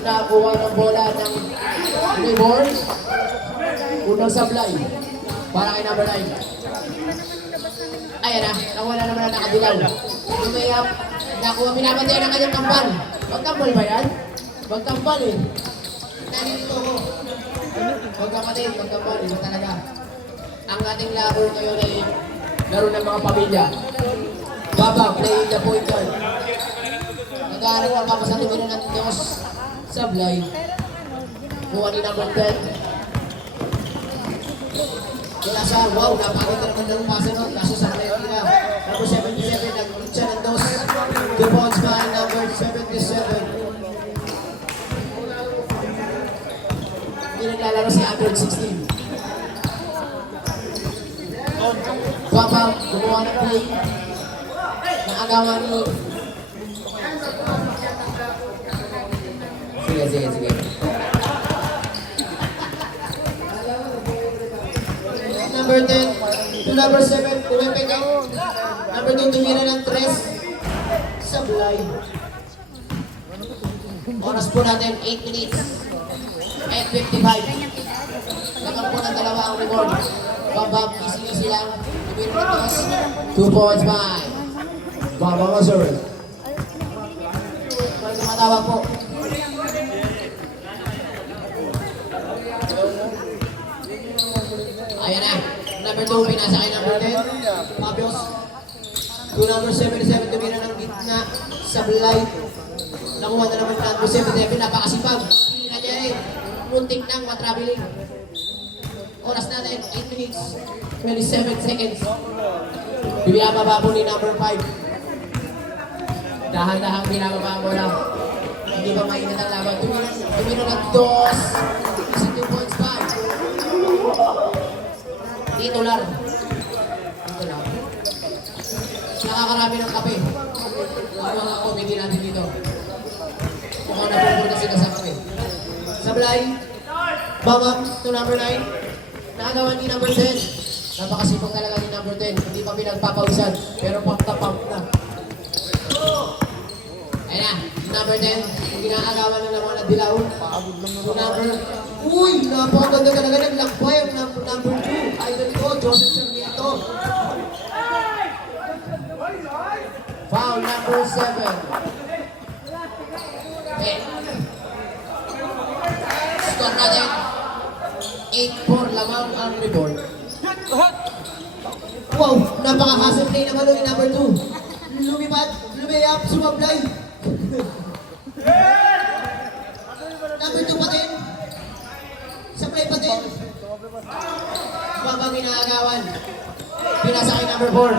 Nakuha ng bola ng Rebor. Unang sablay. Para kay number 9. Ayan na, nakuha na naman ang nakadilaw. Lumayap, nakuha, minabantay ng kanyang kampal. Magkampal ba yan? Magkampal eh. Nalilito ko. Magkapatid, magkampal eh, talaga. Ang ating laro ngayon ay laro ng mga pamilya. Baba, playing the point guard. Nag-aaral ang papa sa tumira ng dos. Sablay. Kuha ni number 10. Kila sa, wow, napakita naman ng pasa nun. Kaso sa play nila. Number 77, nag-ulit siya ng dos. 2 points by number 77. Hindi naglalaro si Android 16. Baba, gumawa ng play. Naagawan ni... Sige. Number 10 to number 7, pumipigay. Number 2, tumira ng 3. Sablay. Oras po natin, 8 minutes. 8:55. Nakampo ng dalawa ang reward. Babab, easy lang. Tumira ng 2 points by Baba Mazur. Tumatawag po. Ayan na. Number 2, pinasa kay number 10. Fabios. To number 77, tumira ng gitna. Sablay. Nakuha na naman number 77. Napakasipag. Hindi na niya rin. Muntik nang matraveling. Oras natin, 8 minutes. 27 seconds. Binababa po ni number 5. Dahan-dahang binababa mo lang. Hindi ba mainit ang laban? Tumira ng 2. Isa 2 points 5. Titular. Nakakarami ng kape. Ang mga comedy natin dito. Mukhang napupunta sila sa kape. Sablay. Bangam to number 9. Nakagawa ni number 10. Napakasipag talaga ni number 10. Hindi pa pinagpapawisan. Pero pump na. Ayan na. Number 10. Ginaagawan na naman na dilaw. To number... Uy! Napakaganda talaga ng lakbay ang number 2. Idol ko, Joseph Sarmiento. Foul number 7. Score natin. 8-4 lamang ang rebound. Wow! Napaka-hustle play naman yung number 2. Lumayap, sumablay. Number 2 pa din. Sablay pa din. Babang inaagawan. Pinasa kay number 4.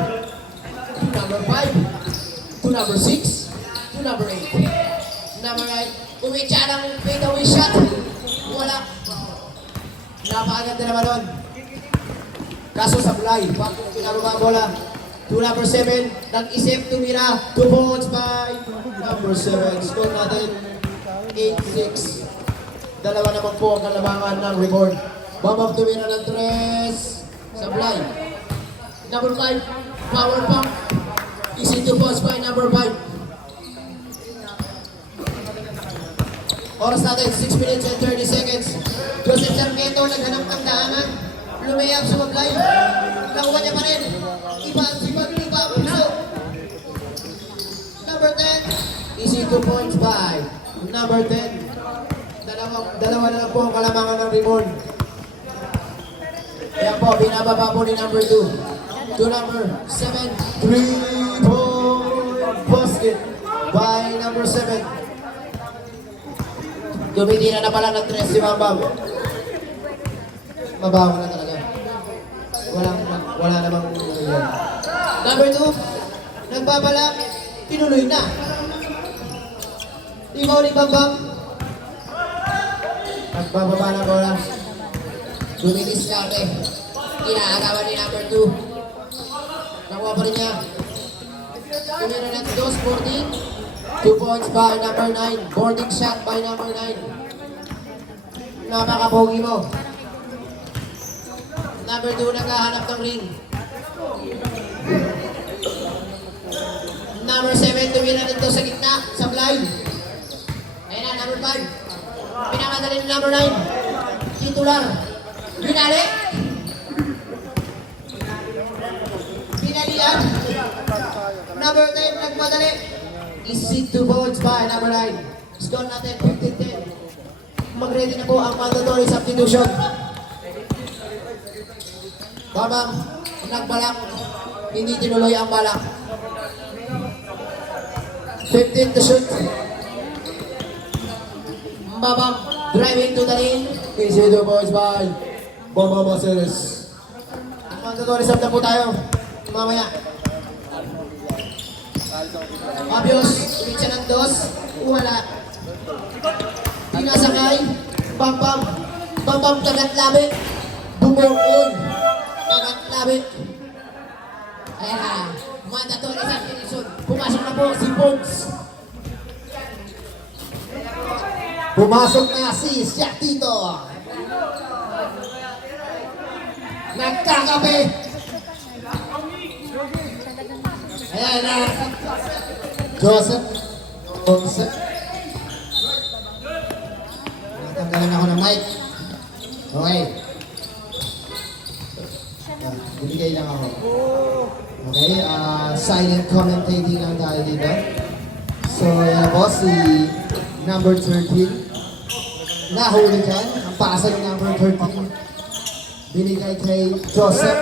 Number 5. To number 6. To number 8. Number 9. Umitsa ng fadeaway shot. Wala. Napakaganda naman nun. Kaso sablay. Bakit pinababa bola? To number 7. Nag-isip tumira. 2 points by number 7. Score natin 8-6. Dalawa naman po ang kalabangan ng rebound. Bambang tumira ng 3. Sablay. Number 5. Power pump. Easy 2 points by number 5. Oras natin, 6 minutes and 30 seconds. Joseph Sarmiento naghanap ng daanan. Lumayap, sumablay. Nakuha niya pa rin. Iba ang sipag, iba ang puso. Number 10. Easy 2 points by number 10. Dalawa na lang po ang kalamangan ng rebound. Kaya po, binababa po ni number 2. To number 7. 3-point basket by number 7. Tumitira na pala ng 3 si Bambam. Mabaho na talaga. Wala namang yan. Number 2, nagbabalak, tinuloy na. Di mo ni Bambam. Nagbababa na bola. Dumilis ka rin. Inaagawan ni number 2. Nakuha pa rin niya. Tumira na 2 boarding. 2 points by number 9. Boarding shot by number 9. Napakapogi mo. Number 2 naghahanap ng ring. Number 7 tumira nito sa gitna. Sablay. guard. Pinamadali ni number 9. Titular. Binali. Binalian. Number 10, nagmadali. Easy 2 points by number 9. Score natin, 15-10. Mag-ready na po ang mandatory substitution. Babang, nagbalak. Hindi tinuloy ang balak. 15 to shoot. Babang, driving to the lane. Easy 2 points by Bomba Maceres. Mandatory sub na po tayo. Mamaya. Abios, ulit siya ng dos. Wala. Pinasakay. Bam-bam. Bam-bam, tagat-labi. Bumurkon. Tagat-labi. Ayan na. Mandatory substitution. Pumasok na po si Bones. Pumasok na si Siatito. Nagkakape. Ayan na. Joseph. Joseph. Natanggalan ako ng mic. Okay. Binigay lang ako. Okay, silent commentating lang tayo dito. So, yan po si number 13. Nahuli dyan. Ang pasa ng number 13. Binigay kay Joseph.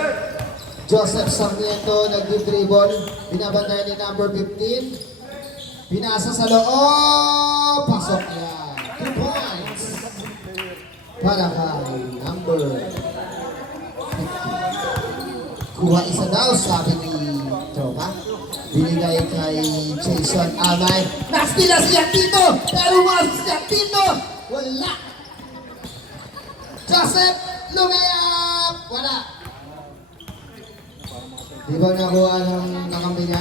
Joseph Sarmiento nag-dribble. Binabantayan ni number 15. Pinasa sa loob. Pasok yan. 2 points. Para kay number 15. Kuha isa daw, sabi ni Tropa. Binigay kay Jason Amay. Nastila siya dito! Pero umasok siya dito! Wala! Joseph! Lumayap! Wala! Di ba nakuha ng kakampi niya?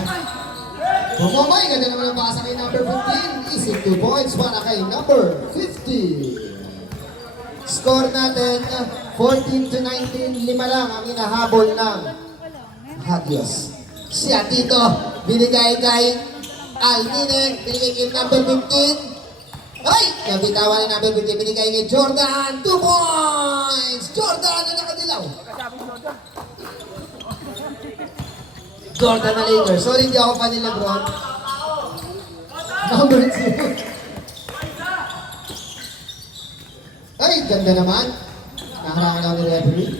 Pumamay! Ganda naman ang pasa kay number 15. Easy 2 points para kay number 50. Score natin, 14 to 19. 5 lang ang inahabol ng Hadios. Siya dito, binigay kay Almine, binigay kay number 15. Ay! Nabitawan ni number 15, binigay kay Jordan. 2 points! Jordan na nakadilaw. Jordan na Lakers. Sorry, hindi ako pa ni Lebron. Number 2. Ay, ganda naman. Nakarangan ako ni referee.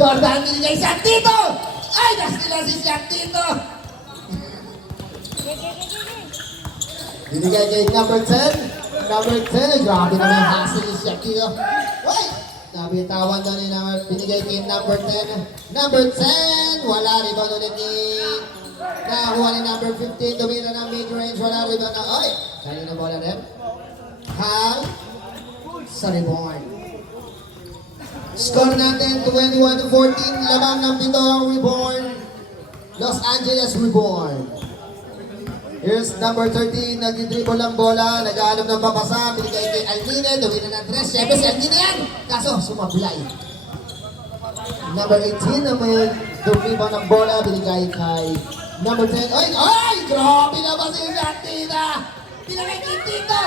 Jordan, binigay siya dito! Ay, nastila si siya dito! Binigay kay number 10. Number 10, grabe naman yung hassle ni siya dito. Ay! Nabitawan daw ni number, binigay kay number 10. Number 10, wala rebound ulit ni nakakuha ni number 15. Tumira ng mid-range, wala rebound na. Ay! Kaya na bola rin. Hal sa rebound. Score natin 21 to 14. Lamang ng pito ang reborn. Los Angeles reborn. Here's number 13. Nag-dribble ng bola. Nag-aalap ng papasa. Binigay kay Almine. Tumira ng 3. Siyempre si Almine yan. Kaso sumablay. Number 18 na may dribble ng bola. Binigay kay number 10. Ay! Ay! Grabe naman si Santina! Binigay kay Tito!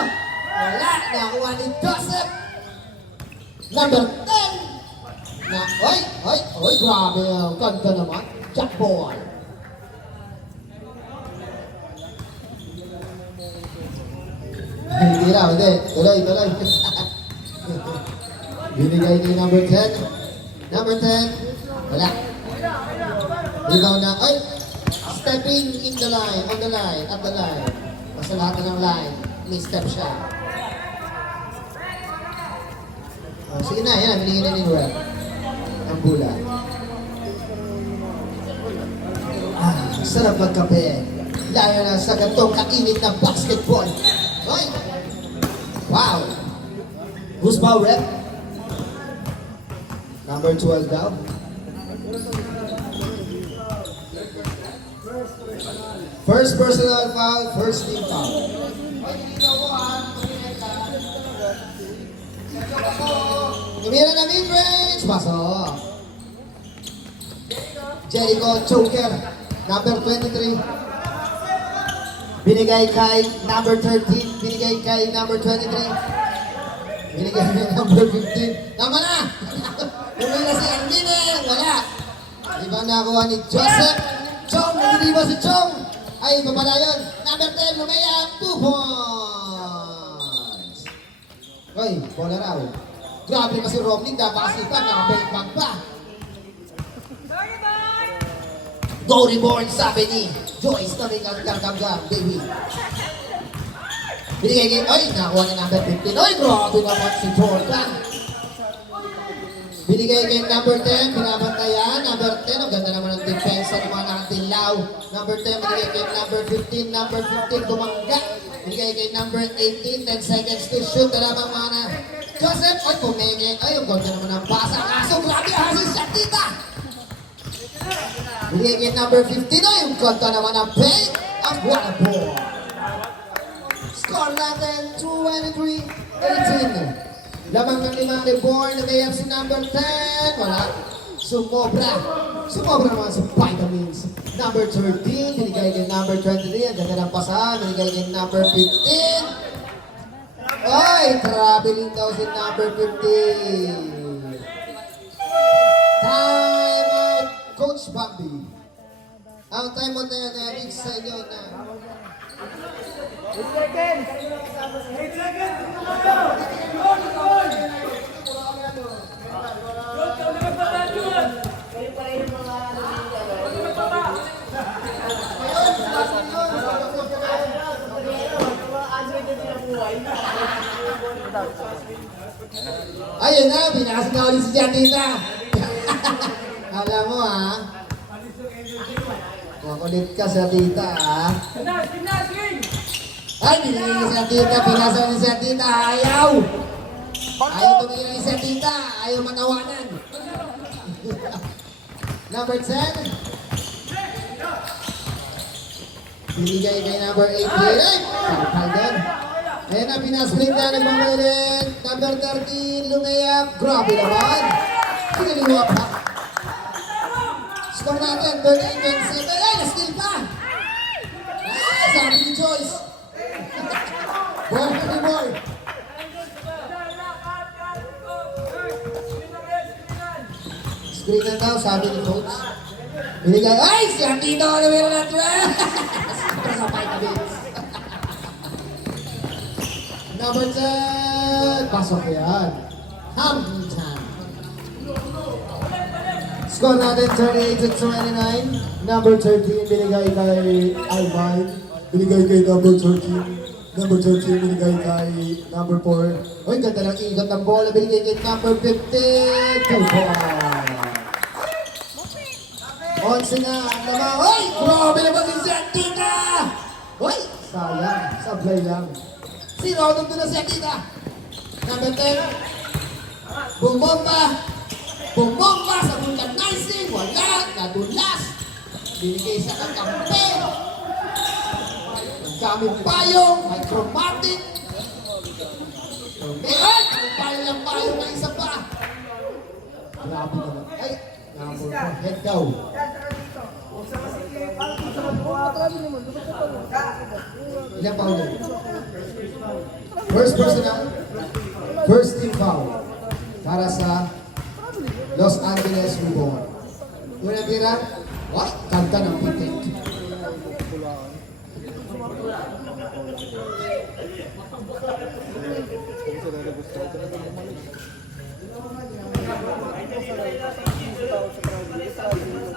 Wala. Nakuha ni Joseph. Number 10. Na, oy, oy, oy, grabe, ganda naman. Jack boy. Hindi raw, hindi. Tuloy, tuloy. Binigay ni number 10. Number 10. Wala. Rebound na, oy. Stepping in the line, on the line, at the line. Basta lahat ng line, may step siya. Oh, sige na, yan, binigyan na ni Noel. Ang bula. Sarap magkape. Lalo na sa gantong kainit na basketball. Ay! Wow! Who's power rep? Number 12 daw. First personal foul, first team foul. Tumira na mid-range. Pasok. Jericho Choker. Number 23. Binigay kay number 13. Binigay kay number 23. Binigay kay number 15. Tama na! Bumila si Armine. Wala. Iba nakuha ni Joseph. Chong, nagdiriba si Chong. Ay, iba pala yun. Number 10, Lumea, 2 points. Hoy, bola raw. Grabe kasi Romney, napakasipan, nakabalik pa. Go reborn, sabi ni Joyce na may kagam-gam, baby. Binigay kay, ay, nakuha ni number 15. Ay, grabe naman si Jordan. Binigay kay number 10, binabantayan. Number 10, ang ganda naman ng depensa ng mga nakatilaw. Number 10, binigay kay number 15. Number 15, tumangga. Binigay kay number 18, 10 seconds to shoot. Dalawang mga na. Joseph, ay, pumenge. Ay, ang ganda naman ng pasa. Kaso, grabe, hasil siya, tita. Binigay kay number 15, ay, ang ganda naman ng paint. Ang what a ball. Score natin, 23-18. Lamang ng 5 reborn, nagayang si number 10. Wala. Sumobra. Sumobra naman sa vitamins. Number 13, binigay kay number 23. Ang ganda ng pasahan. Binigay kay number 15. Ay, traveling daw si number 15. Time out, Coach Bambi. Ang time out na yan, na-reach sa inyo na. 8 seconds! 8 seconds! Ayun na, binasag na ulit si Jatita. Alam mo ha, makulit ka sa tita ha. Ay, binigay ni sa tita, pinasag ni sa tita, ayaw. Ayaw tumingin ni sa tita, ayaw matawanan. Number 10. Binigay kay number 18. Ay, kapal doon. Ayan na, pinasplit na nagmamalit. Number 13, Lumayap. Grabe naman. Pinaliwa pa. Score natin, 38-27. Ay, na-steal pa. Ay, sabi ni Joyce. Ball to the board. Screen na daw, sabi ni Coach. Binigay, ay, si Antito, ano meron natin? Siyempre sa vitamins. Number 10, pasok yan. Hamilton. Score natin 38-29. Number 13, binigay kay Alvine. Binigay kay number 13. Number 13, binigay kay number 4. Uy, ganda ng ikot ng bola. Binigay kay number 15. 2 points. 11 na ang lamang. Uy, grabe naman si Santita. Uy, sayang. Sablay lang. Si Rodon doon na Santita. Number 10. Bumomba. Bumomba sa vulcanizing. Wala. Nadulas. Binigay sa kakampi. Ang daming payong. May chromatic. Meron. Payong ng payong na isa pa. Grabe naman. Ay, number 4. Head down. Ilang foul na? First personal. First team foul. Para sa Los Angeles Reborn. Unang tira. What? Kanta ng pitik.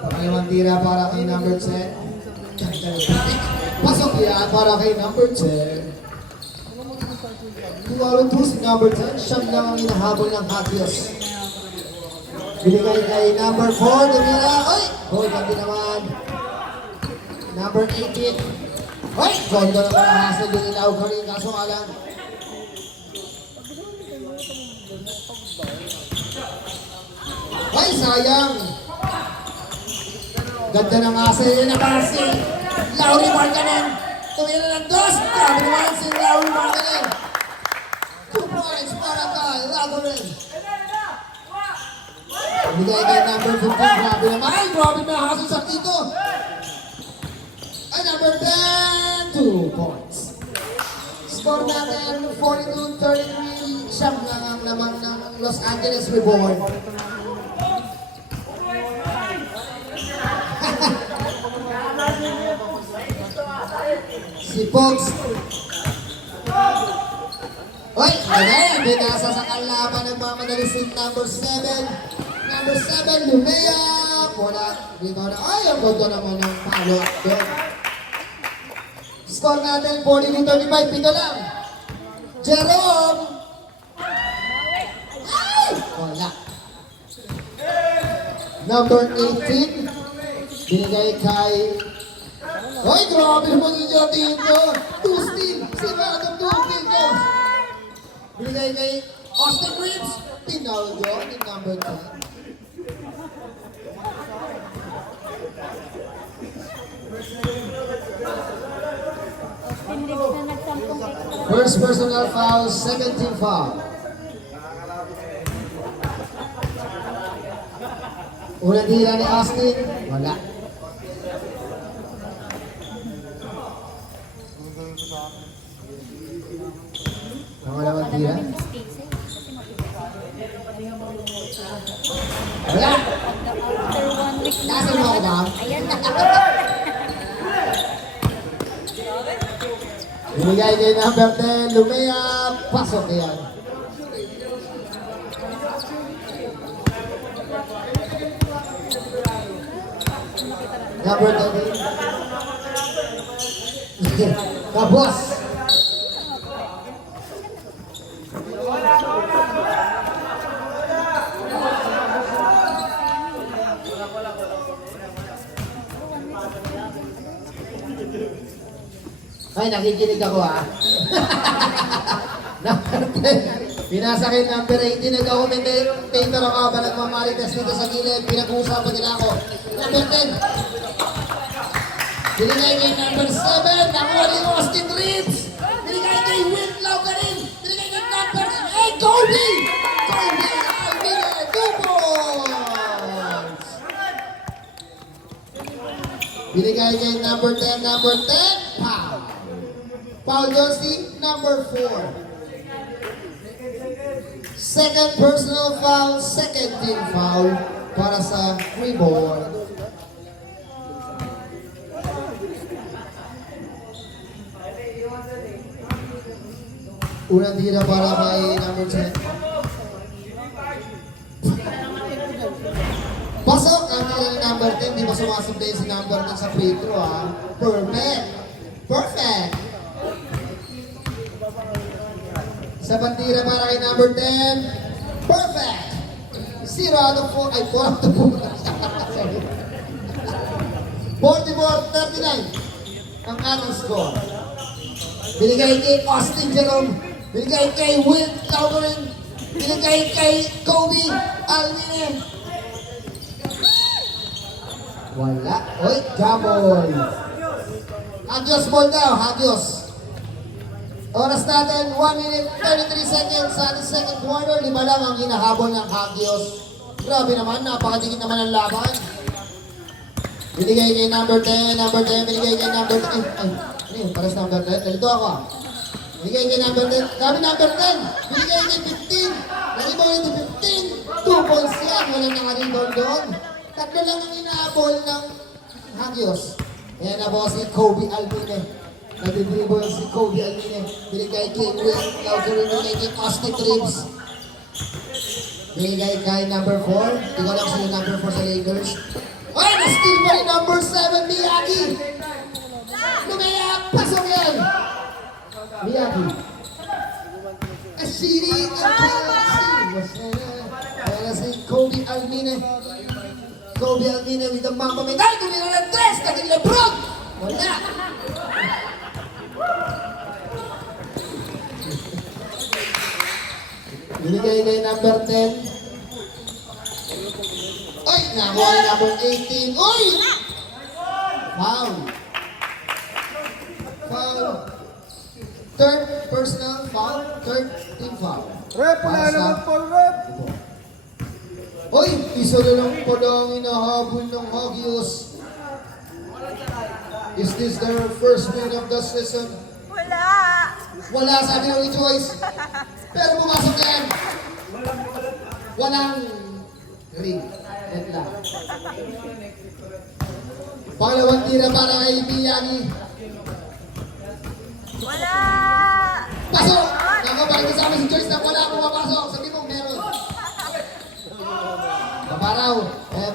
Pangalawang tira para kay number 10. Kanta ng pitik. Pasok yan para kay number 10. Tuwalo to si number 10. Siya lang ang hinahabol ng Hagios. Binigay kay number 4, Damira. Oy! Goal ganti naman. Number 18. Oy! Goal ko naman ang hasil. Dinilaw ka rin. Kaso nga lang. Ay, sayang. Ganda ng hasil. Yun na ba si Lauri Marcanen. Tumira ng dos. Grabe naman si Lauri Marcanen. 2 points para kay Lagorin. Bigay kay number 15, grabe naman. Ay, grabe na hasil sa tito. Ay, number 10, 2 points. Score natin 42-33. Siyam lang ang laman ng Los Angeles Reborn. Si Pogs. Hoy, ganyan. Binasa sa kalaban ng mga madalisin number 7. Number 7, Lumea. Wala. Dito na. Ay, ang ganda naman ng follow-up doon. Score natin 42-35. Pito lang. Jerome. Ay! Wala. Number 18. Binigay kay... Hoy, grabe naman yung dito. 2 steal. Sigurado 2 steal goals. Binigay kay Austin Reeves. Pinaldo ni number 10. First personal foul, second team foul. Unang tira ni Austin, wala. Pangalawang tira. Wala. After 1 week na Nasa mo ako ba? Ayan na. Binigay kay number 10, Lumea, pasok yan. Number 13. Kabos. Ay, nakikinig ako ha. Number 10. Pinasa kay number 18. Nag-commentator ako ba nagmamarites dito sa gilid. Pinag-uusapan nila ako. Number 10. Binigay kay number 7. Nakuha ni Austin Reeves. Binigay kay Winslow ka rin. Binigay kay number 8. Kobe! Kobe! Alvine! 2 points! Binigay kay number 10. Number 10. Pow! Foul Josie, number 4. Second personal foul, second team foul para sa Reborn. Unang tira para kay number 10. Pasok ang tira ni number 10. Di ba sumasabay si number 10 sa free throw ha? Perfect! Perfect! Sa bandira para kay number 10. Perfect! 0 out of 4. Ay, 4 out of 4. 44-39 ang ating score. Binigay kay Austin Jerome. Binigay kay Will Calvin. Binigay kay Kobe Alvine. Wala. Oy, Jamol. Hagios ball daw, Hagios. Oras natin, 1 minute 33 seconds sa ating second quarter. 5 lang ang hinahabol ng Hagios. Grabe naman, napakadikit naman ang laban. Binigay kay number 10, binigay kay number 10. Ay, ano yun, paras number 10. Nalito ako ah. Binigay kay number 10. Dami number 10. Binigay kay 15. Nag-ibang ito 15. 2 points yan. Walang naka-rebound doon. Tatlo lang ang hinahabol ng Hagios. Ayan na po si Kobe Alvine. Nag-dribble si Kobe Alvine. Binigay kay Will Calvin. Binigay kay Austin Reeves. Binigay kay number 4. Ikaw lang sila number 4 sa Lakers. Ay, na-steal pa rin number 7, Miyagi. Lumaya, pasok yan. Miyagi. Ashiri, kaya si Kobe Alvine. Kobe Alvine with the Mamba Medal. Tumira ng 3, kaging Lebron. Wala. Binigay kay number 10. Oy, nakuha ni number 18. Oy! Foul. Foul. Third personal foul. Third team foul. Rep, wala naman po, rep. Oy, isa na lang pala ang inahabol ng Hagios. Is this their first win of the season? Wala. Wala, sabi ng Joyce. Pero pumasok yan. Walang ring. Net lang. Pangalawang tira para kay Miyagi. Wala. Pasok! Nakabalik sa amin si Joyce na wala pumapasok. Sabi mo, meron. Kaparaw.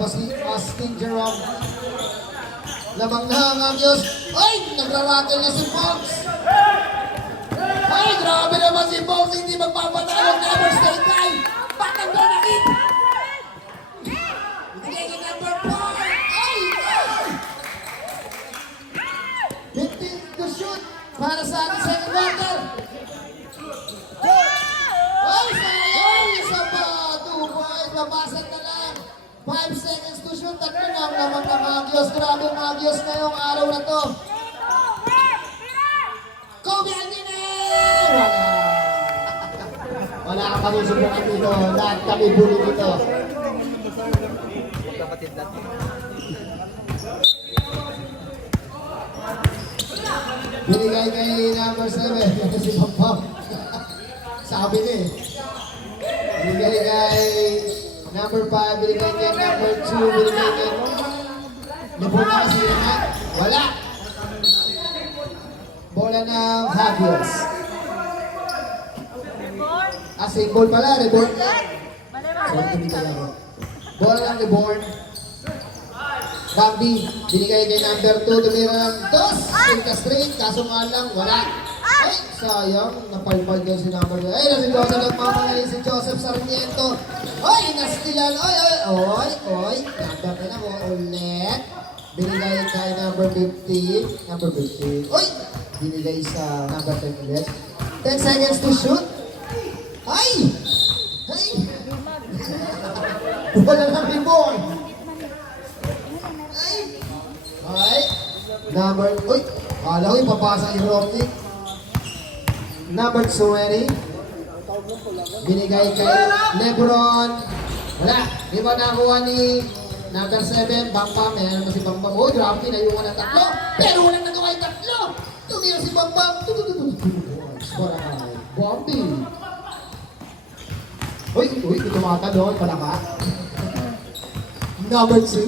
Masking Jerome. Lamang na ang Angios. Ay! Nagrarattle na si Fox. Ay! Grabe naman si Fox. Hindi magpapatalo. Never stay time. Batang Donakit. Hindi ka number 4. Ay! Hitting to shoot. Para sa ating second quarter. Ay! Sayang! Isa pa. 2 points. Mabasag na lang. 5 seconds to shoot. Tatlo lang naman ng Angios. Grabe ang Angios ngayong araw na to. Kobe Alminer! Wala. Wala kang panusubukan dito. Lahat kami bully dito. Binigay kay number 7. Si Pampam. Sabi niya eh. Binigay kay number 5. Binigay kay number 2. Binigay kay... Libon na kasi naman. Wala. Bola ng Hagios. Single pala, reborn na. Sorry, tumigay ako. Bola ng reborn. Bambi, binigay kay number 2, tumira ng 2. Sinka straight, kaso nga lang, wala. Ay, sayang, napalpal daw si number 2. Ay, nasilosa nagmamangali si Joseph Sarmiento. Ay, nastilan. Oy. Number 10 ako, ulit. Binigay kay number 15. Number 15. Oy! Binigay sa number 10 ulit. 10 seconds to shoot. Ay! Ay! Wala lang rebound. Ay! Number... Uy! Kala ko ipapasa yung Romney. Number 20. Binigay kay Lebron. Wala. Di ba nakuha ni number 7, Bambam. Meron naman si Bambam. Oh, grabe, nayungan ng 3. Pero walang nagawa yung 3. Tumira si Bambam. Bombi. Uy, tumata doon. Palaka. Number 2.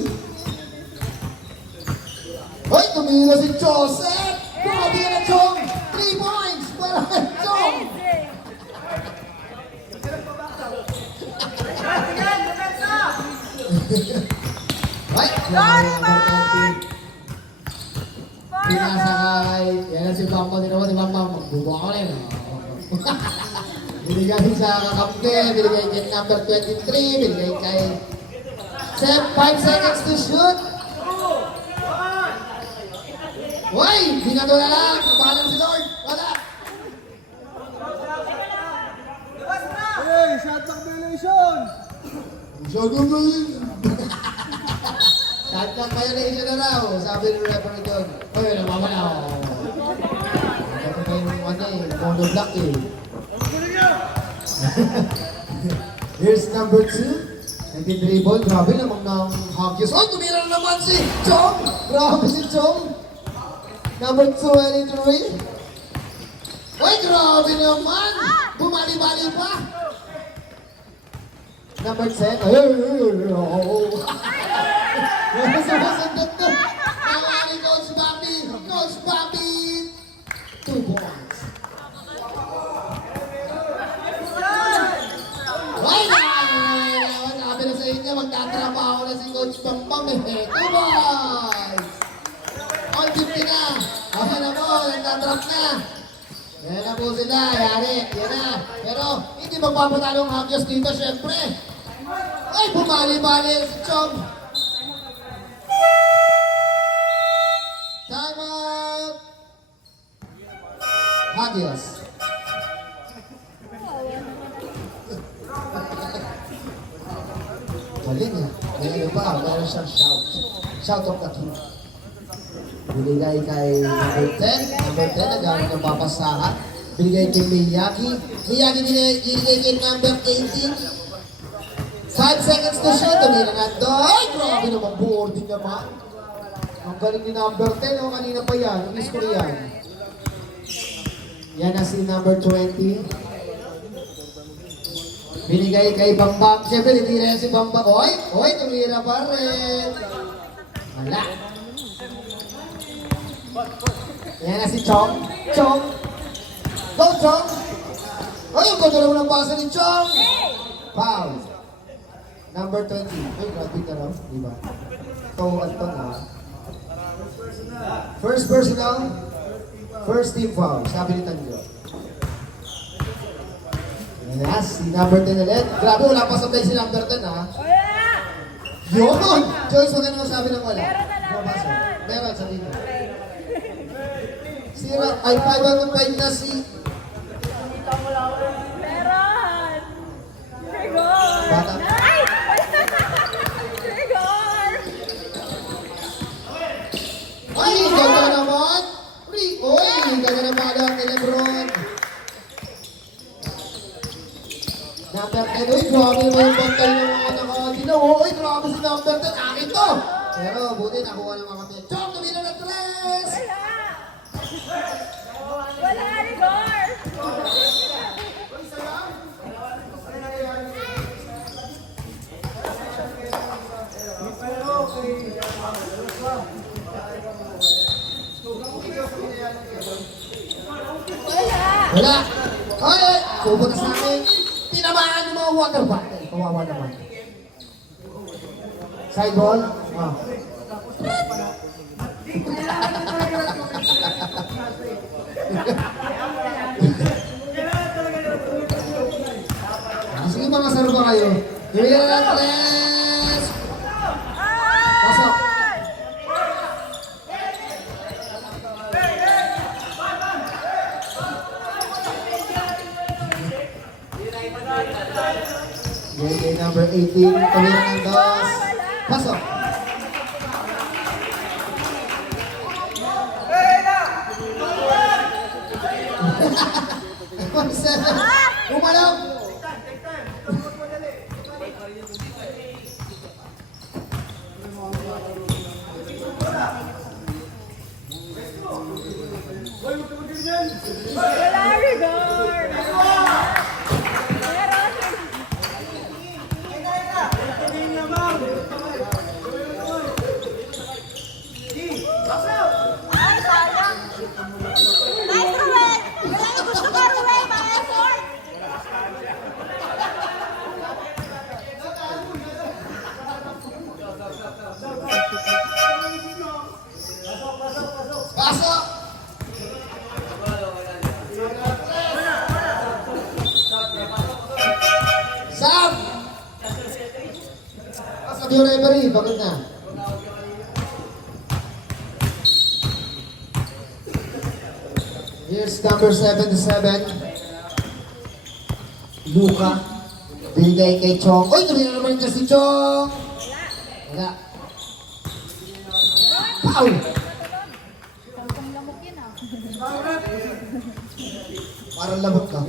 Uy, tumira si Joseph. Grabe na, Chong. 3 points para Chong. Ay, number 20. Pinasa kay, yan ang si Bambam din naman, si Bambam, magbubuha ko rin. Binigay sa kakampi, binigay kay number 23, binigay kay 5 seconds to shoot. Uy, binato na lang, balang si Lord, wala. Hey, shot ng violation! Shotgun violation. Shotgun violation na raw, sabi ng referee doon. Uy, namamala ako. Ito pa yung mono block eh. Here's number 2. Nagtidribble, grabe naman ng Hagios. Ay, tumira na naman si Chong! Grabe si Chong! Number 23. Ay, grabe naman! Bumali-bali pa! Number 10. Ay, sumusundot to. Nawari Coach Bobby. Coach Bobby. 2 points. Ay, sabi na sa inyo, magtatrabaho na si Coach Bambam eh. 2 points. On 50 na. Ako na po, nagtatrap na. Yan na po sila, yari. Yan na. Pero, hindi magpapatalo ang Hagios dito, syempre. Ay, bumali-bali si Chong. Time out. Hagios. Galing niya. May ano pa, meron siyang shout. Shout of the king. Binigay kay number 10. Number 10, nagawin ng papasahan. Binigay kay Miyagi. Miyagi binigay kay number 18. 5 seconds to shoot. Tumira nga doon. Ay, grabe naman. Boarding naman. Ang galing ni number 10, oh, kanina pa yan. Miss ko yan. Yan na si number 20. Binigay kay Bambam. Siyempre, hindi rin si Bambam. Oy, tumira pa rin. Wala. Yan na si Chong. Chong. Go, Chong. Ay, ang ganda naman ang pasa ni Chong. Foul. Number 20. Ay, grabe ka raw. Diba? Ito, ito na. First personal. First team foul. Sabi ni Tanjo. Yes, si number 10 ulit. Grabe, wala pa sabay si number 10, ha? Yun! Joyce, wag ka naman sabi ng wala. Meron na lang, Mabasa. meron. Meron, sabi mo. Sira, ay 5 na si... Meron! Trigor! Bata. Ay! Trigor! Ay, ganda naman! Uy, ganda naman ang ni Lebron. Number 10, uy, grabe naman yung bantay ng mga nakakadilaw. Uy, grabe si number 10, akin to! Pero, buti nakuha naman kami. Chong, tumira ng 3! Wala, Rigor! Wala! Ay, pupunta sa akin. Tinamaan yung mga water bottle. Kawawa naman. Side ball? Ah. Sige mga saro ba kayo? Bibigyan na ng tres! Pasok! Gay number 18, Tawira ng dos. Pasok! Umalog! Wala, Rigor! Meron! Ay, sayang. Nice, Ruel! Kailangan gusto ka, Ruel, mga effort! Pasok! Sam! Pasok yung referee, bakit na? Here's number 77. Luka. Bigay kay Chong. Uy, tumira naman dyan si Chong! Wala. Foul! Sampung lamok yun ah. Parang labot ka.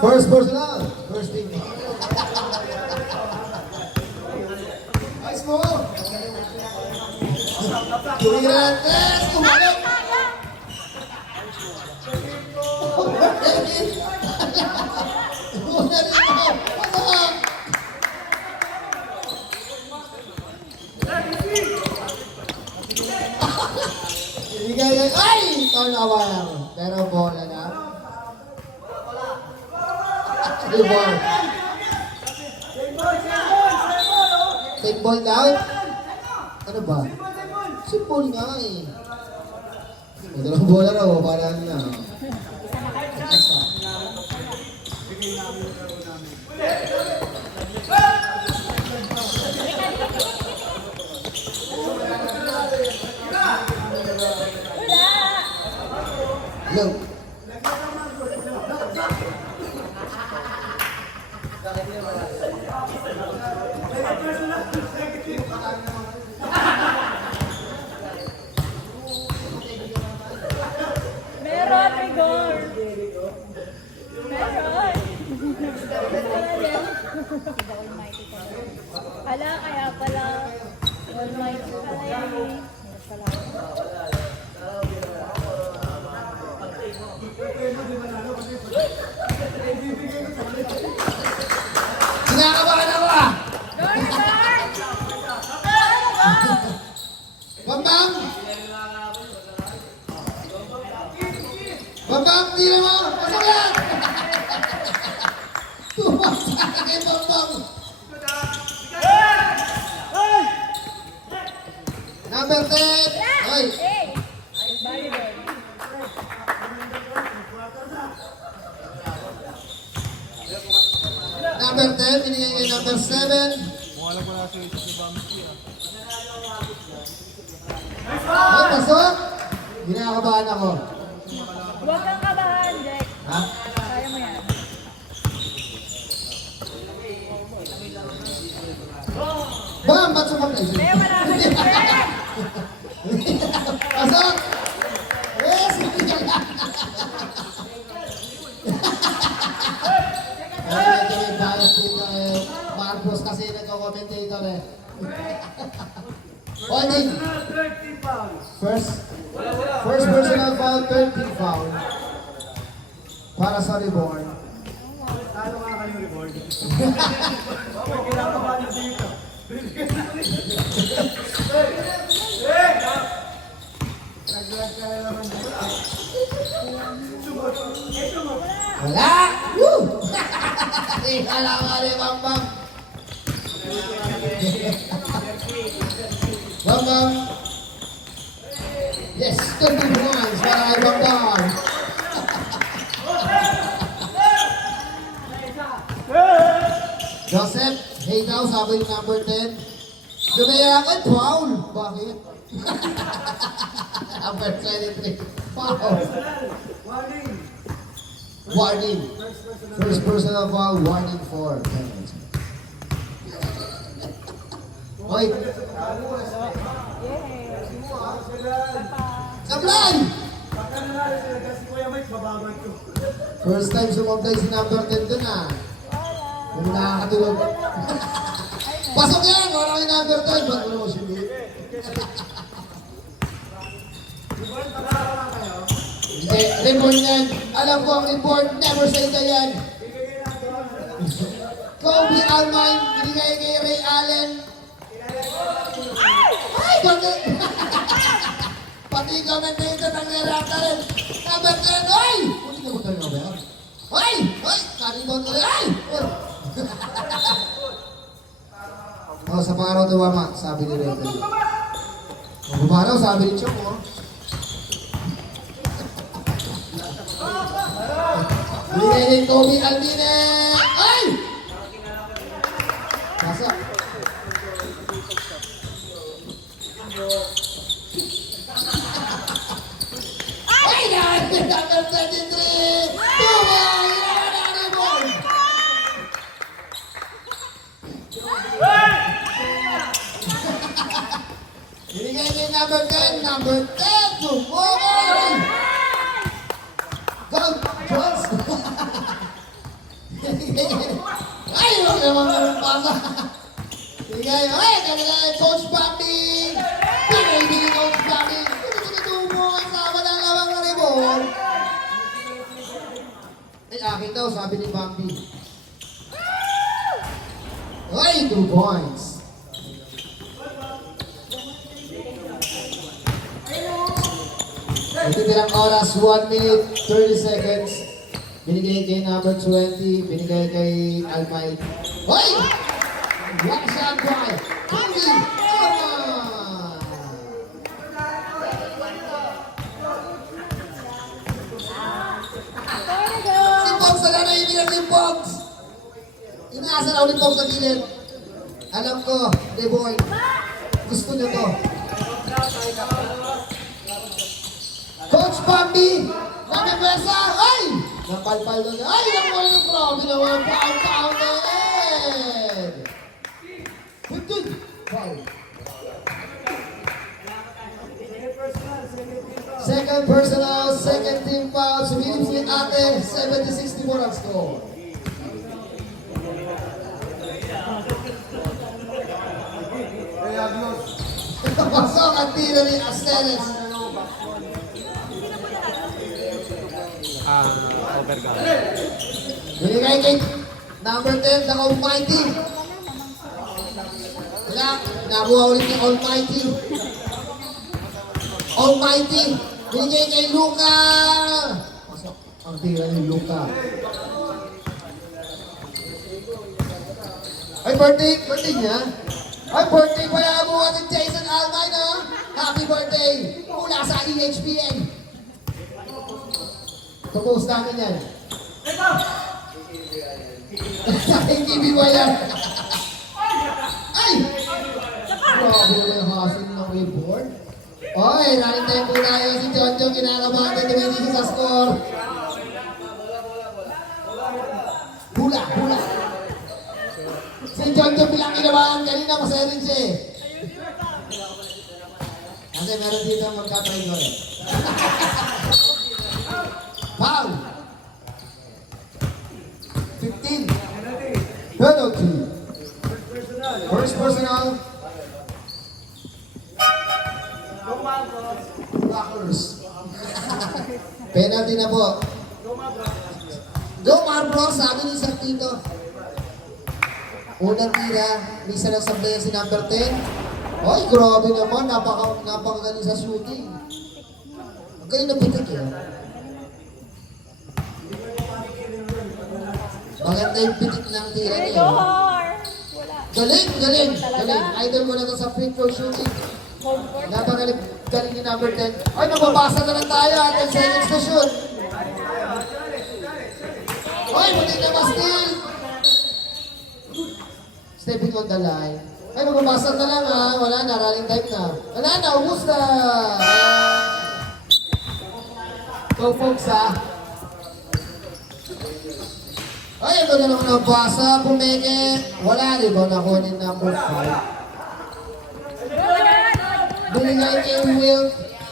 First personal. First team. Ayos mo! Tumira ng tres! Tumalik! Ay! Turnover! Pero bola na. Good ball. Take ball down? Ano ba? Simple nga eh. May dalawang bola na, para na. Isa. Hello. Meron, Rigor! Meron! Ala, kaya pala Almighty. Kinakabahan ako ah! Glory guard! Bambang! Bambang, tira mo! Pasok yan! Tumasa ka kay Bambang! Number 10! Oy! Hey! Volleyball. Number 10, binigay kay number 7. Mukhang ko na sa ito si Bamsi ah. Ay, pasok! Ginakabahan ako. Huwag kang kabahan, Jack. Ha? Kaya mo yan. Bam! Ba't sumakay? Kaya marami ka, Jack! Pasok! Yes! Ay, medyo may bias dito eh. Marcos kasi nagko-commentator eh. Holding! First personal foul, 13 foul. Para sa reborn. Ano nga kayo reward? Okay, kinakabahan na dito. Nag-lag ka na naman dito. Wala! Woo! Ikala nga ni Bambang. Bambang. Yes, 2 points para kay Bambang. Joseph, hey daw, sabi yung number 10. Dumayakan, foul. Bakit? Number 23, foul. Warning! Warning. First personal foul, warning for penalty. Hoy, sablay! Baka na nga rin sila kasi Kuya Mike, bababad ko. First time sumablay si number 10 dun ah. Yung nakakatulog. Pasok yan! Wala kang number 10. Ba't mo naman sumit? Hindi, report yan. Alam ko ang report, never say ka yan. Kobe Almine, binigay kay Ray Allen. Ay, bakit? Pati commentator ng nirata rin. Number 10, oy! Hindi ka mo tayo ba yan? Oy! Oy! Kanibon ko rin, ay! Oh, sa pangaraw tumama, sabi ni Ray. Oh, bumaraw, sabi ni Chok, oh. Binigay ni Kobe Almine. Ay! Pasok. Ay! Number 23! Tuwa! Inananibon! Binigay ni number 10, number 10! Tumawin! Go! Jones! Ay! Huwag naman naman pasa! Binigay! Ay! Binigay! Coach Bambi! Binigay Coach Bambi! Tumo ang sama ng lamang na ribon! Ay, akin daw, sabi ni Bambi. Ay! 2 points! Ito nilang oras, 1 minute, 30 seconds. Binigay kay number 20, binigay kay Almay. Hoy! One shot by Bambi Almay! Si Pogs na naibigan si Pogs! Inaasa na ulit Pogs sa gilid. Alam ko, Deboy, gusto nyo to. Coach Bambi, namipesa, ay! Napalpal doon, ay! Nakuha yung grabe naman, pound eh! 15, foul. Second personal, second team foul, sumilip si ate, 70-64 ang score. Hey, Agnos. Pasok ang tira ni Asteres. overgam. Binigay kay number 10, the Almighty. Wala, nakuha ulit ni Almighty. Almighty, binigay kay Luka. Pasok, ang tira ni Luka. Ay, birthday niya. Ay, birthday pala mo si Jason Almay, no? Happy birthday mula sa EHPN. Propose namin yan. Saking kibi ba yan? Ay! Grabe na yung hasil ng reboard. Oy, running time po tayo si Jojo. Kinakabahan na tuminig sa score. Hula. Si Jojo bilang kinabahan kanina, masaya rin siya eh. Kasi meron dito ang magkatry ko eh. Foul! 15. Penalty. First personal. Blockers. Penalty na po. Go Marbros, sabi ni Sir Tito. Unang tira, misa ng sablaya si number 10. Ay, grabe naman, napakagaling sa shooting. Ang galing na pitik eh. Maganda yung pitik ng tira niya. Igor! Wala. Galing. Idol ko na to sa free throw shooting. Home court. Galing ni number 10. Ay, mababasa na lang tayo. 10 seconds to shoot. Ay, muli na ma-steal. Stepping on the line. Ay, mababasa na lang ha. Wala na, running time na. Wala na, ubus na. Go folks ha. Ay, ito na naman ang basa. Pumeke. Wala, di ba? Nakunin number 5. Binigay kay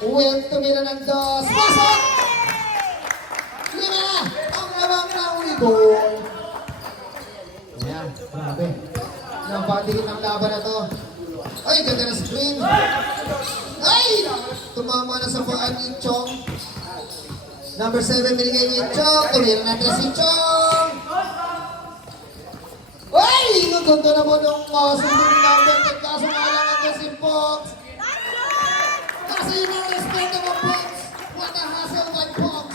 Will tumira ng dos. Pasok! Lima! Ang lamang na unibol. Ayan, grabe. Napatigin ang laban na to. Ay, ganda na screen. Ay! Tumama na sa paan ni Chong. Number 7, binigay ni Chong. Tumira na si Chong. Ay! Ang ganda naman ng sundo ni number 10. Kaso nga lang ang si Fox. Kasi yun ang respeto mo, Fox. What a hassle by Fox.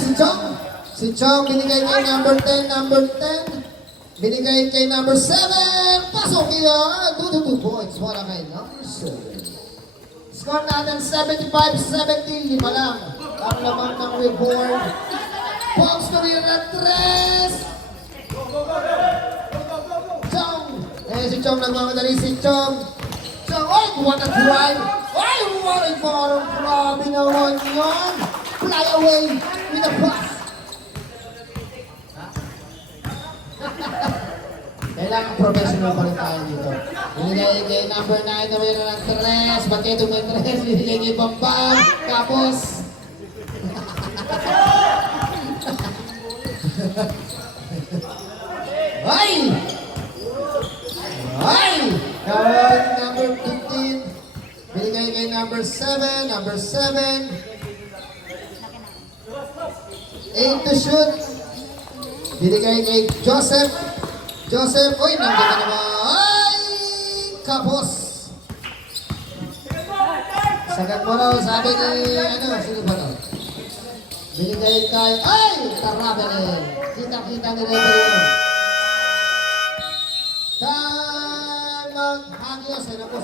Si Chong. Si Chong binigay kay number 10. Binigay kay number 7. Pasok yan. 2 points. Wala kay number 7. Score natin 75-70. 5 lang. Ang laman ng reboard. Fox career na 3. Chong. Si Chong nagmamadali. Si Chong. Ay, what a drive. Ay, what a bottom. Grabe naman yan. Fly away with a pass. Kailangan professional pa rin tayo dito. Binigay kay number 9 na mayroon ng 3. Ba't kayo may 3? Binigay kay Bambam. Tapos... Ay! Number 15. Binigay kay number 7. 8 to shoot. Binigay kay Joseph. Uy, nandiyan na naman. Ay! Kapos. Sagad mo raw, sabi ni, sino ba raw? Binigay kay, ay! Tarabelin. Kita-kita ni Rebe yun. Time out. Hagios, ay napos.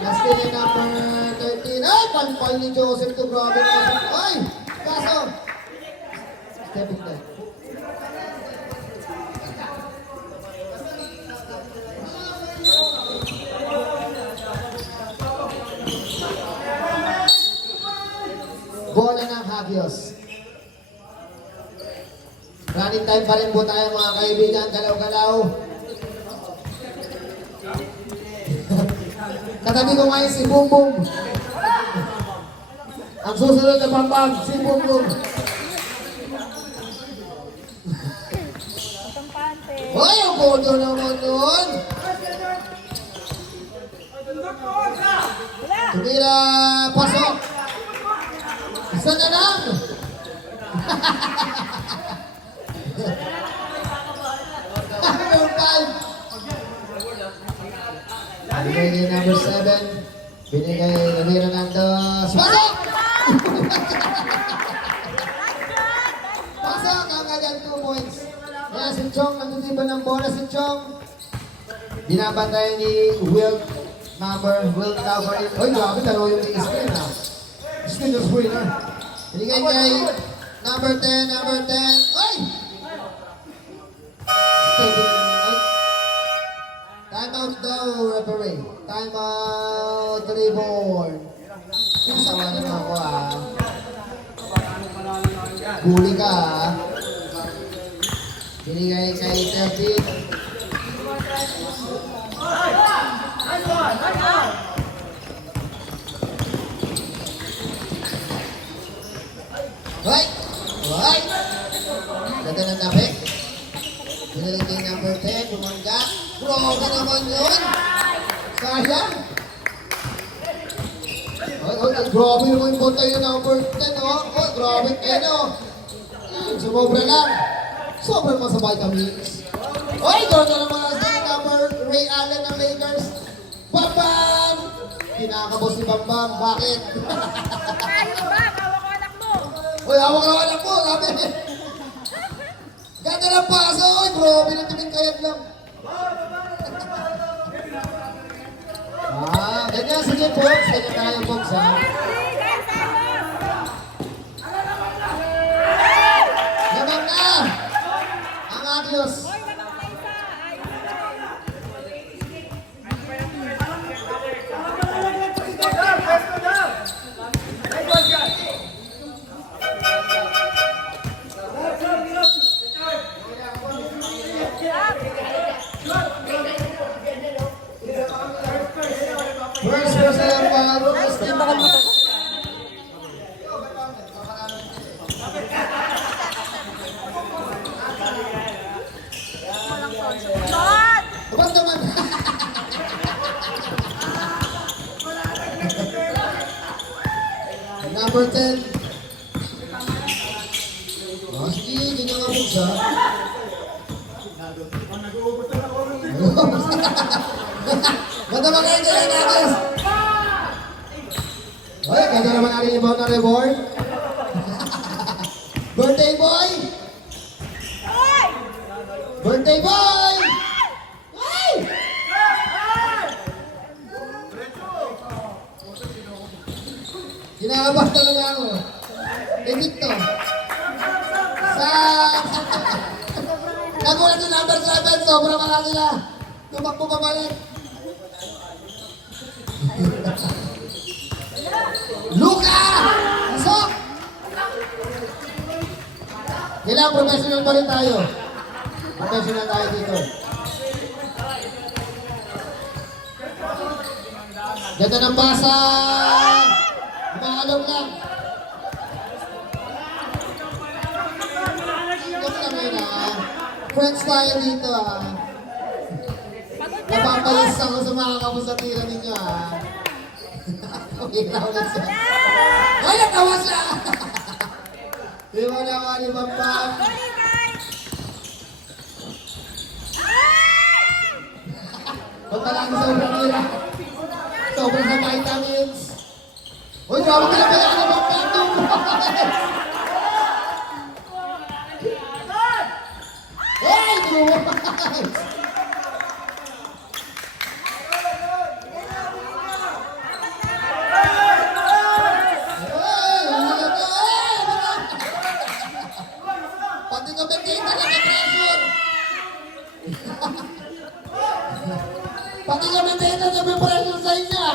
Last day number 13. Ay, palpal ni Joseph to grabe. Ay, kaso. Stepping down. Bola ng Hagios. Running time pa rin po tayo mga kaibigan. Galaw-galaw. Katabi ko ngayon si Boom Boom. Ang susunod na Bambang, si Boom Boom. Kampante. Hoy, ang bodo naman nun. Tumira, pasok. Isa na lang. Number 5. Binigay number 7. Binigay Tumira Nandos. Pasok! Pasok ang kanyang 2 points. Ayan, si Chong, nagtitipan ng bola si Chong. Binabantayan ni Will cover it. Uy, grabe, dalawa yung screen ha. Screen of winner. Binigay kay number 10. Uy! Time out daw, referee. Time out, reborn. Sawa naman ako ha. Huli ka ha. Binigay kay 13. Hoy! Hoy! Ganda ng napik. Binigay kay number 10. Bumangga. Grabe naman yun. Sayang. Grabe naman yung bota yung number 10. Oh, grabe. Sumobra lang. Sobrang masabay kami. Oy, doon na naman sa number Ray Allen ng Lakers. Bambam! Kinakabos si Bambam. Bakit? Ayun ba? Hawak ko anak mo. Oy, hawak na anak mo. Sabi. Ganda ng paso. Oy, grabe na tuming kayat lang. Ganyan. Sige, Fox. Ganyan tayo, Fox, ha? Naman na! Ang Agios. First person para John! Abang naman. Number 10. Sige, ganyan nga po siya. Ganda ba kayo dyan natin? Ay, ganda naman natin yung na reward. Birthday boy! Birthday boy! Ay! Kinakabahan talaga ako. Edit to. Nagulat yung number 7, sobrang marami na. Tumakbo pabalik. Luka! Pasok! Kailangan professional pa rin tayo. Professional tayo dito. Ganda ng basa! Umaalong lang. Ito lang yun ha. Friends tayo dito ha. Napapalis ako sa mga kapusatira ninyo ha. Okay na ulit siya. Ay, natawa siya! Di ba naman ni Bambam? Ba't pala ang sobrang nila? Sobrang sa vitamins. Uy, grabe ka na pala ka na Bambam! Hey, dumas! Pati ka bentita na ka-pressure. Pati ka bentita na ka-pressure sa inyo.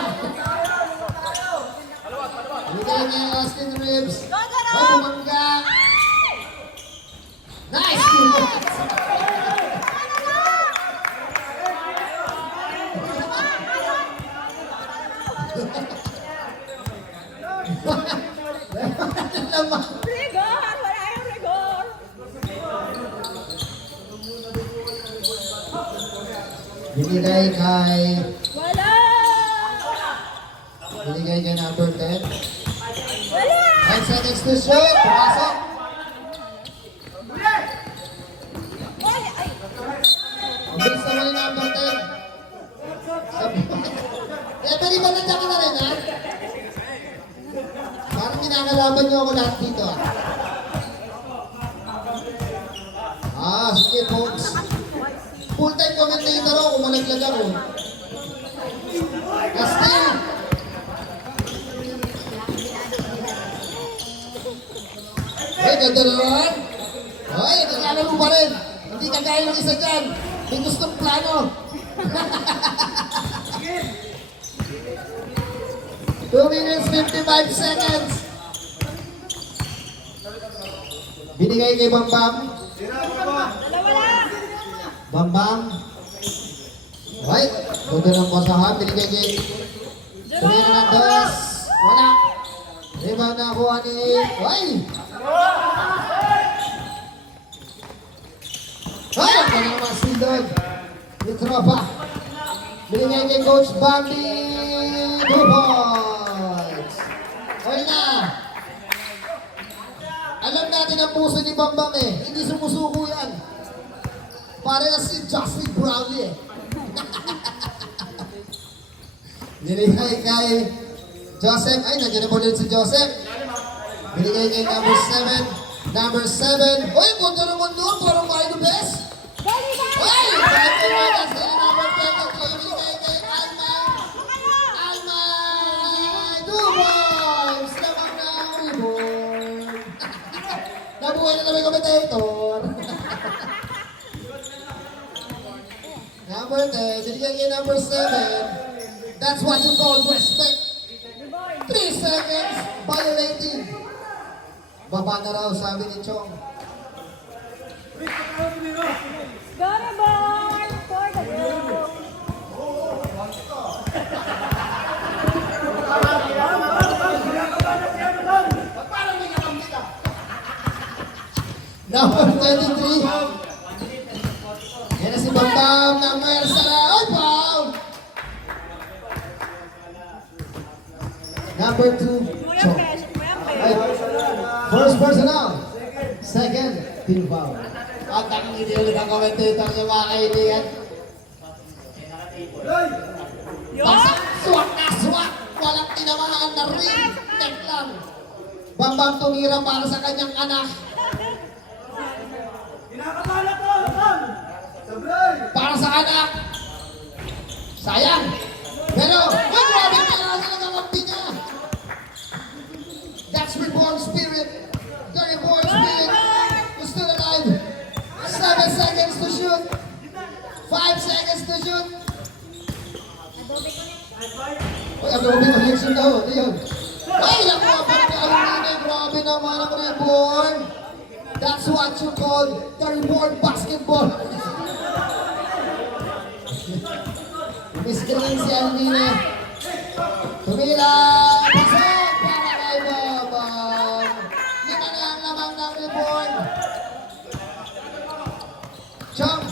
Bigay niya yung Austin Reeves. Ay, bumangga. Nice! Binigay kay... Wala! Binigay kay number 10. Wala! 5 seconds to shoot. Pumasok. Ay, ay. Ang bilis naman yung number 10. Sabi ko. Referee ba nandiyan ka na rin, ha? Parang kinakalaban niyo ako lahat dito, ha? Sige, folks. Full-time commentator ako, malaglag ako. Kasi, ganda naman. Ay, kakala mo pa rin. Hindi kagaya ng isa dyan. May gustong plano. 2 minutes, 55 seconds. Binigay kay Bambam. Bambam. Right. Todo ng posahan. Binigay kay Tumira ng dos. Wala. Rebound na kuha ni... Ay! Ay! Ang kanya naman sildon. Yung tropa. Binigay kay Coach Bambi. 2 points. Okay na. Alam natin ang puso ni Bambam eh. Hindi sumusuko yan. Pare na si Justin Brownlee eh. Binigay kay Joseph. Ay, nandiyan na po ulit si Joseph. Binigay kay number 7. Number 7. Uy, punto naman doon. Parang kayo the best. Uy! Bakit ko naman sa number 23. Binigay kay Alman. Alman! 2 points! Lamang na ang rebound. Nabuhay na naman yung commentator. Number 10. Binigay kay number 7. That's what you call respect. 3 seconds, violating. Baba na raw, sabi ni Chong. Gonna bar for the girl. Number 23. Yan na si Bambam ng Mersala. Ay, foul! Number 2, Chong. Ay, first personal. Second, team foul. At ang hindi ulit ang commentator niya mga kaibigan. Basta swak na swak. Walang tinamaan na ring. Net lang. Bambam tumira para sa kanyang anak. Para sa anak. Sayang. Pero, ay, grabe kailangan na nagagampi niya. That's reborn spirit. The reborn spirit is still alive. 7 seconds to shoot. 5 seconds to shoot. Ay, Adobe connection daw. Ano yun? Ay, nakuha pa rin ang Alumina. Grabe naman ang reborn. That's what you call the reborn basketball. Miss Green si Alumina. Tumira. Pasok para kay Bambam. Lima na ang lamang ng reborn. Chong.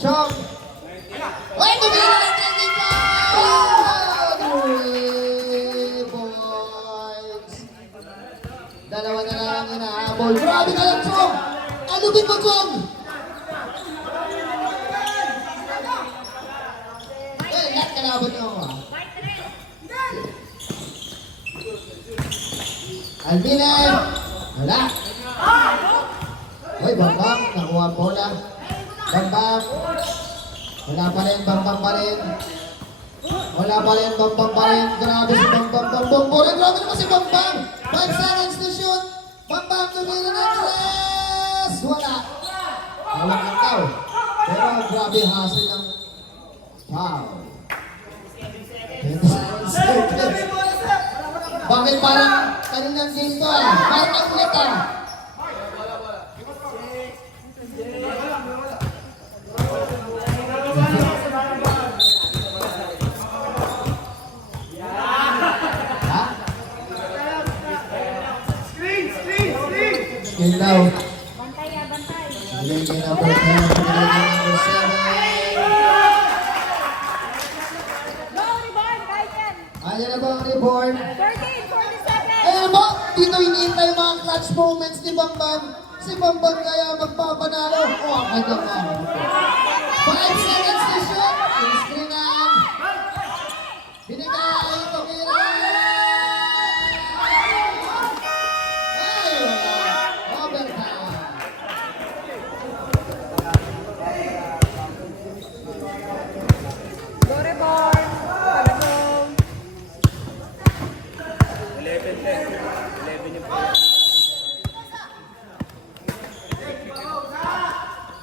Chong. Ay, tumira ng technical! 3 points. Dalawa na lang ang inahabol. Grabe ka lang, Chong! Alubin mo, Chong! Eh, lahat kalaban niyo ako, ha? Alvina! Wala! Hoy, Bambam! Nakuha ang bola. Bambam! Wala pa rin, Bambam pa rin. Wala pa rin, Bambam pa rin. Grabe si Bambam, Bambam pa rin. Grabe naman si Bambam. 5 seconds to shoot. Bambam tumira ng tres. Wala. Hawak ng tao. Pero grabe hassle ng foul. 10 seconds. Bakit parang kaninang game to ah? Parang ang ulit ah. Screen daw. Bantay, bantay. Binigay kay number 10. Binigay kay number 7. Ayan na ba ang reward? 14-47. Ayan mo, dito hinihintay yung mga clutch moments ni Bambam. Si Bambam kaya magpapanalo. Oh, kanya ka. 5 seconds to shoot. Screenan. Binigay. Tumira. Ay, wala. Overtime. Go Reborn. Go. 11 yung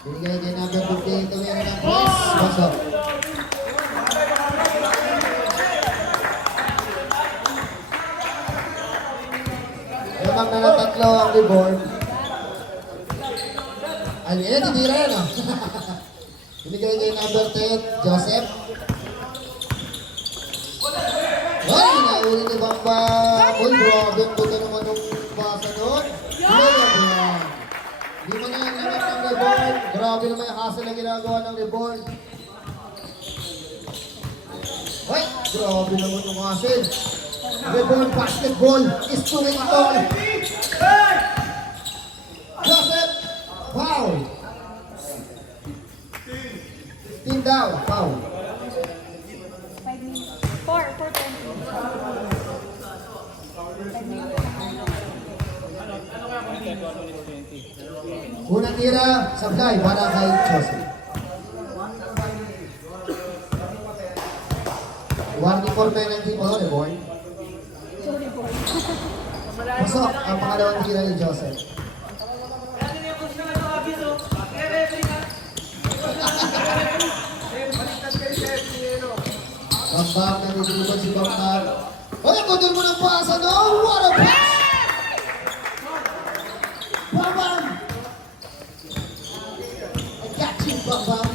Binigay kay number 15. Tumira ng press. Pasok. Lamang na ng tatlo ang reward. Ay, yan, tinira yan, ah. Binigay kay number 10, Joseph. Ay, nauli ni Bamba. Uy, grabe, ang buto naman ng basa doon. Ayan. Di man yan lamang ng reward. Grabe naman yung hassle na ginagawa ng reward. Ay, grabe naman yung hassle. Reward basketball is doing it all. Joseph, foul. Team down, foul. 5 minutes. 4-20. Unang tira, sablay para kay Joseph. Warning for penalty po, reward. Sorry, boy. Pasok ang pangalawang tira ni Joseph. Bambam, nanitulog si Bambam. Ay, ang ganda mo ng pasa doon! What a pass! Bambam! I got you, Bambam.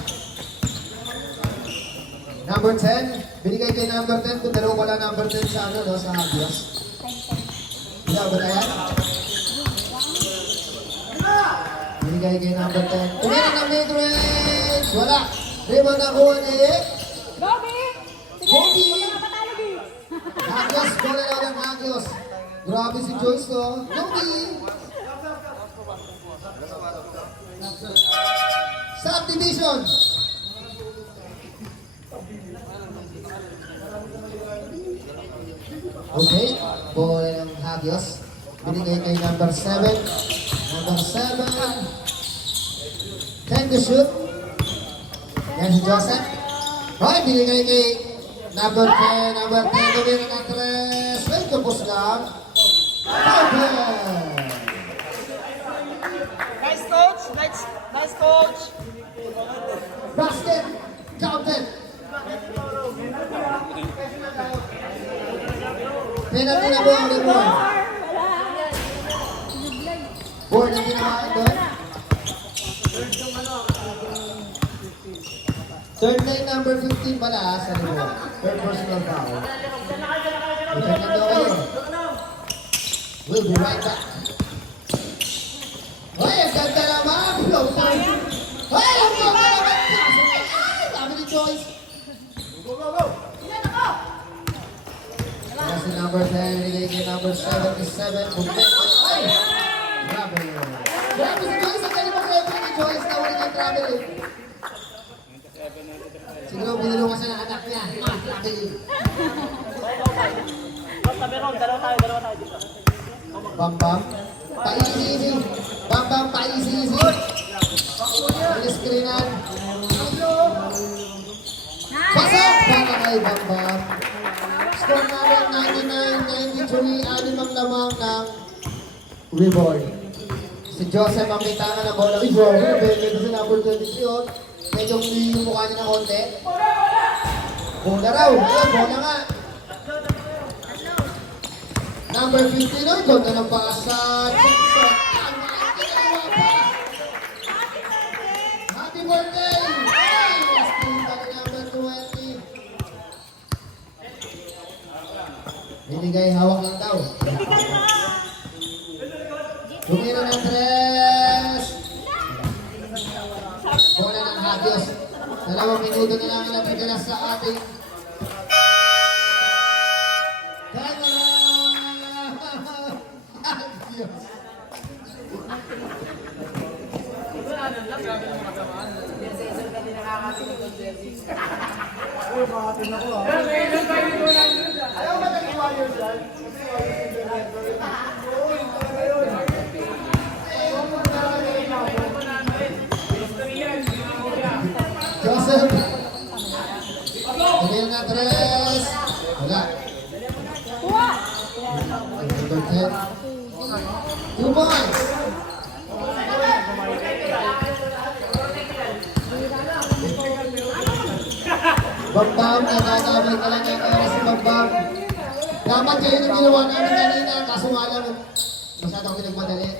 Number 10, binigay kay number 10. Kung dalawa wala number 10 sa ano, no, sa Hagios. Bila ba na yan? Binigay kay number 10. Tumira ng mid-range! Wala! Rebound na kuha ni Gobi! Sige, Gobi! huwag ka patalo, Gi. Hagios. Bola na ng Hagios. Grabe si Joyce, no? Yogi! Subdivision! Okay, bola ng Hagios. Binigay kay number 7. Number 7. 10 to shoot. Yan si Joseph. Hoy, binigay kay number 10. Number 10, tumira ng 3. Ay, tapos lang. Open! Nice coach. Nice coach. Basket! Counted! Penalty na po ang reward. Wala. Sinublag. Board ang tinamaan doon. Third line number 15 pala sa reward. Third personal foul. Return na daw kayo. We'll be right back. Hoy, ang ganda naman! Floater! Hoy, ang ganda naman! Ay, dami ni Joyce! Kaya si number 10, nilagay kay number 77. Bumalik. Ay! Grabe yun. Grabe si Joyce. Ang galing mag-referee ni Joyce na ulit ang travel eh. Siguro binulungan siya ng anak niya. Grabe yun. Dalawa tayo dito. Bambam. Pa-easy-easy. Bambam, pa-easy-easy. Screenan. Pasok para kay Bambam. Score namin 99-93. Anim ang lamang ng reward. Si Joseph ang may tanga na bola. Uy, bro. Medyo sa number 23 yun. Medyo yung mukha niya ng konti. Bola raw. Ayan, bola nga. Number 15, no? Ganda ng pasa. Jackson. Happy birthday! Hey! Last team pa ni number 20. Binigay, hawak lang daw. Tumira ng 3. Bola ng Hagios. 2 minuto na lang natitira sa ating Uy, makatin ako ah. Ayaw ba naging Warriors yan? Kasi Warriors yung Joseph. Tumira ng 3. Wala. Kuha! Number 10. 2 points. Bambam, natatabay talaga ang oras si Bambam. Dapat kayo yung ginawa namin kanina, kaso nga lang, masyadong pinagmadali.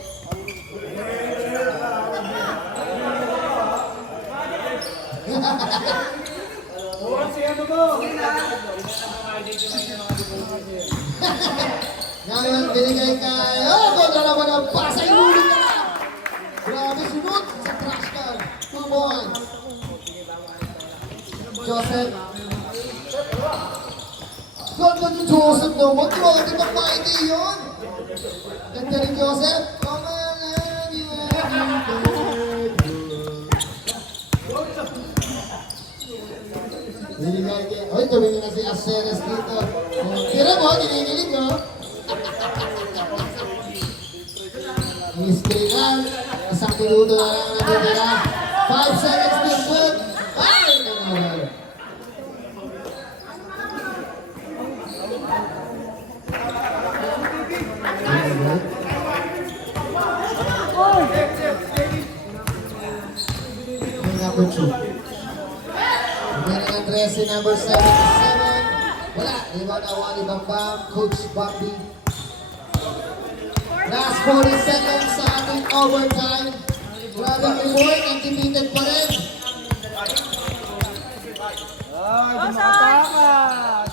Ngayon, binigay kay... Oh, doon na naman ang pasa! Inulit na lang! Grabe, sunod sa trash can. 2 points. Joseph. Ganda ni Joseph naman. Di ba kasi magpaiti yun? Ganda ni Joseph. Come on, love you, binigay kay... Oy, tumingin na si Aceres dito. Tira mo, kinikilig mo. History lang. Isang minuto na lang natitira. 5 seconds to shoot. Ay! Nanawal. Number 2. Pagkira ng 13, number 77. Wala. Rebound na Wally Bambam, Coach Bobby. Last 40 seconds sa ating overtime. Grabe ang reward, undefeated pa rin. Ay, di makatakas!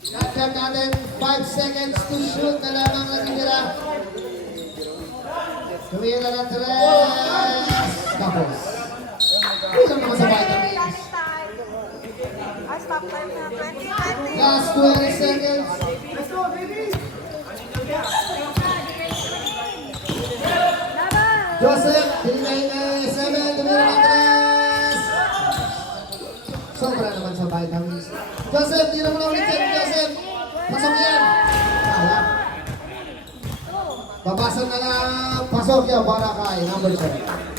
Shotgun natin, 5 seconds to shoot na lamang natitira. Tumira ng 3. Tapos. Kulang naman sa vitamins. Last time. Ah, stop time na. 20. Last 20 seconds. Let's go, baby! Laban! Joseph, binigay na 7. Tumira ng 3. Sobra naman sa vitamins. Joseph, tira mo na ulit yan, Joseph. Pasok yan. Sayang. Babasa na lang. Pasok yan para kay number 7.